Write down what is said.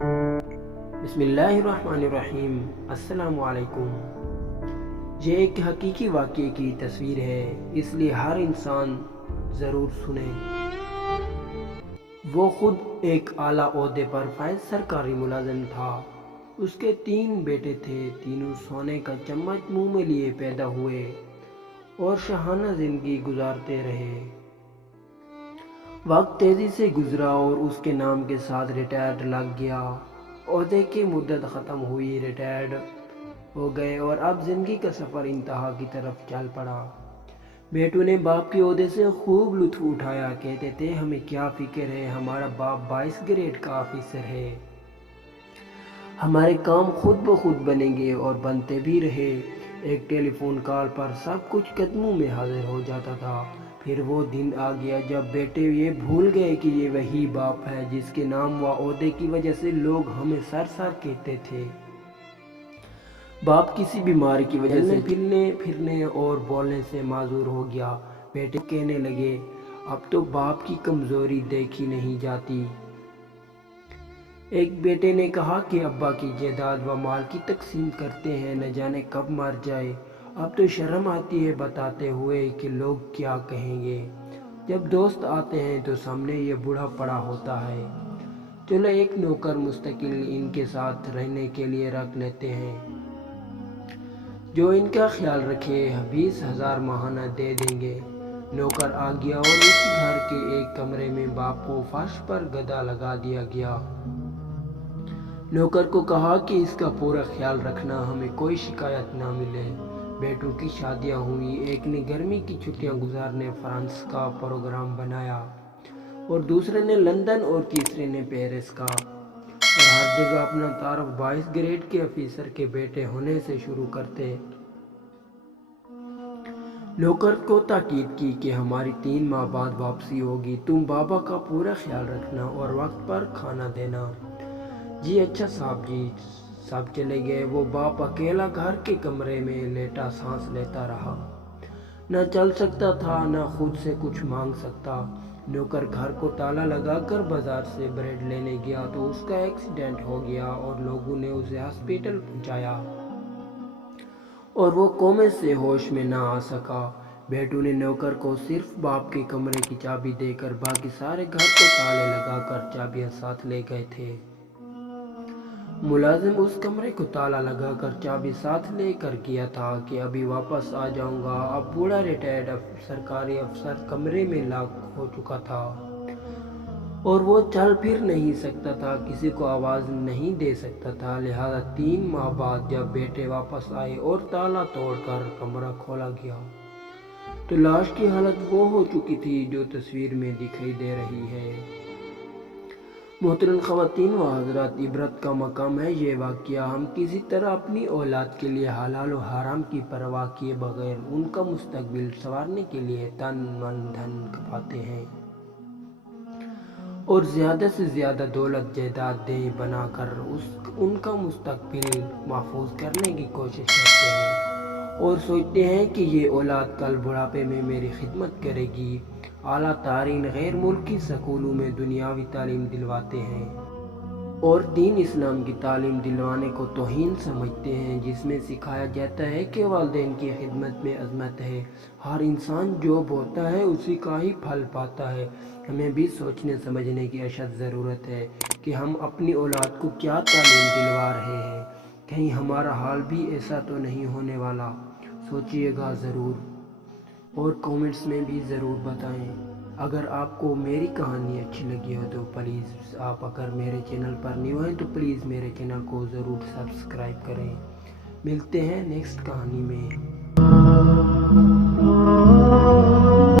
بسم اللہ الرحمن الرحیم۔ السلام علیکم۔ یہ ایک حقیقی واقعے کی تصویر ہے، اس لیے ہر انسان ضرور سنے۔ وہ خود ایک اعلیٰ عہدے پر فائز سرکاری ملازم تھا۔ اس کے 3 بیٹے تھے، تینوں سونے کا چمچ منہ میں لیے پیدا ہوئے اور شاہانہ زندگی گزارتے رہے۔ وقت تیزی سے گزرا اور اس کے نام کے ساتھ ریٹائرڈ لگ گیا۔ عہدے کی مدت ختم ہوئی، ریٹائرڈ ہو گئے اور اب زندگی کا سفر انتہا کی طرف چل پڑا۔ بیٹوں نے باپ کے عہدے سے خوب لطف اٹھایا، کہتے تھے ہمیں کیا فکر ہے، ہمارا باپ 22 گریڈ کا آفیسر ہے، ہمارے کام خود بخود بنیں گے اور بنتے بھی رہے۔ ایک ٹیلی فون کال پر سب کچھ قدموں میں حاضر ہو جاتا تھا۔ پھر وہ دن آ گیا جب بیٹے یہ بھول گئے کہ یہ وہی باپ ہے جس کے نام و عہدے کی وجہ سے لوگ ہمیں سر کہتے تھے۔ باپ کسی بیماری کی وجہ سے پھرنے اور بولنے سے معذور ہو گیا۔ بیٹے کہنے لگے اب تو باپ کی کمزوری دیکھی نہیں جاتی۔ ایک بیٹے نے کہا کہ ابا کی جائیداد و مال کی تقسیم کرتے ہیں، نہ جانے کب مر جائے، اب تو شرم آتی ہے بتاتے ہوئے کہ لوگ کیا کہیں گے۔ جب دوست آتے ہیں تو سامنے یہ بوڑھا پڑا ہوتا ہے، چلو ایک نوکر مستقل ان کے ساتھ رہنے کے لیے رکھ لیتے ہیں جو ان کا خیال رکھے، 20,000 ماہانہ دے دیں گے۔ نوکر آ گیا اور اس گھر کے ایک کمرے میں باپ کو فرش پر گدا لگا دیا گیا۔ نوکر کو کہا کہ اس کا پورا خیال رکھنا، ہمیں کوئی شکایت نہ ملے۔ بیٹوں کی شادیاں ہوئی، ایک نے گرمی کی چھٹیاں گزارنے فرانس کا پروگرام بنایا اور دوسرے نے لندن اور تیسرے نے پیرس کا، اور ہر جگہ اپنا تعارف 22 گریڈ کے آفیسر کے بیٹے ہونے سے شروع کرتے۔ نوکر کو تاکید کی کہ ہماری 3 ماہ بعد واپسی ہوگی، تم بابا کا پورا خیال رکھنا اور وقت پر کھانا دینا۔ جی اچھا صاحب جی، سب چلے گئے۔ وہ باپ اکیلا گھر کے کمرے میں لیٹا سانس لیتا رہا، نہ چل سکتا تھا، نہ خود سے کچھ مانگ سکتا۔ نوکر گھر کو تالا لگا کر بازار سے بریڈ لینے گیا تو اس کا ایکسیڈنٹ ہو گیا اور لوگوں نے اسے ہسپتال پہنچایا اور وہ کومے سے ہوش میں نہ آ سکا۔ بیٹوں نے نوکر کو صرف باپ کے کمرے کی چابی دے کر باقی سارے گھر کو تالے لگا کر چابیاں ساتھ لے گئے تھے۔ ملازم اس کمرے کو تالا لگا کر چابی ساتھ لے کر گیا تھا کہ ابھی واپس آ جاؤں گا۔ اب بوڑھا ریٹائرڈ سرکاری افسر کمرے میں لاک ہو چکا تھا اور وہ چل پھر نہیں سکتا تھا، کسی کو آواز نہیں دے سکتا تھا۔ لہذا 3 ماہ بعد جب بیٹے واپس آئے اور تالا توڑ کر کمرہ کھولا گیا تو لاش کی حالت وہ ہو چکی تھی جو تصویر میں دکھائی دے رہی ہے۔ محترم خواتین و حضرات، عبرت کا مقام ہے یہ واقعہ۔ ہم کسی طرح اپنی اولاد کے لیے حلال و حرام کی پرواہ کیے بغیر ان کا مستقبل سنوارنے کے لیے تن من دھن کھپاتے ہیں اور زیادہ سے زیادہ دولت جائیدادیں بنا کر ان کا مستقبل محفوظ کرنے کی کوشش کرتے ہیں اور سوچتے ہیں کہ یہ اولاد کل بڑھاپے میں میری خدمت کرے گی۔ اعلیٰ ترین غیر ملکی سکولوں میں دنیاوی تعلیم دلواتے ہیں اور دین اسلام کی تعلیم دلوانے کو توہین سمجھتے ہیں، جس میں سکھایا جاتا ہے کہ والدین کی خدمت میں عظمت ہے، ہر انسان جو بوتا ہے اسی کا ہی پھل پاتا ہے۔ ہمیں بھی سوچنے سمجھنے کی اشد ضرورت ہے کہ ہم اپنی اولاد کو کیا تعلیم دلوا رہے ہیں، کہیں ہمارا حال بھی ایسا تو نہیں ہونے والا۔ سوچئے گا ضرور اور کامنٹس میں بھی ضرور بتائیں۔ اگر آپ کو میری کہانی اچھی لگی ہو تو پلیز آپ اگر میرے چینل پر نیو ہیں تو پلیز میرے چینل کو ضرور سبسکرائب کریں۔ ملتے ہیں نیکسٹ کہانی میں۔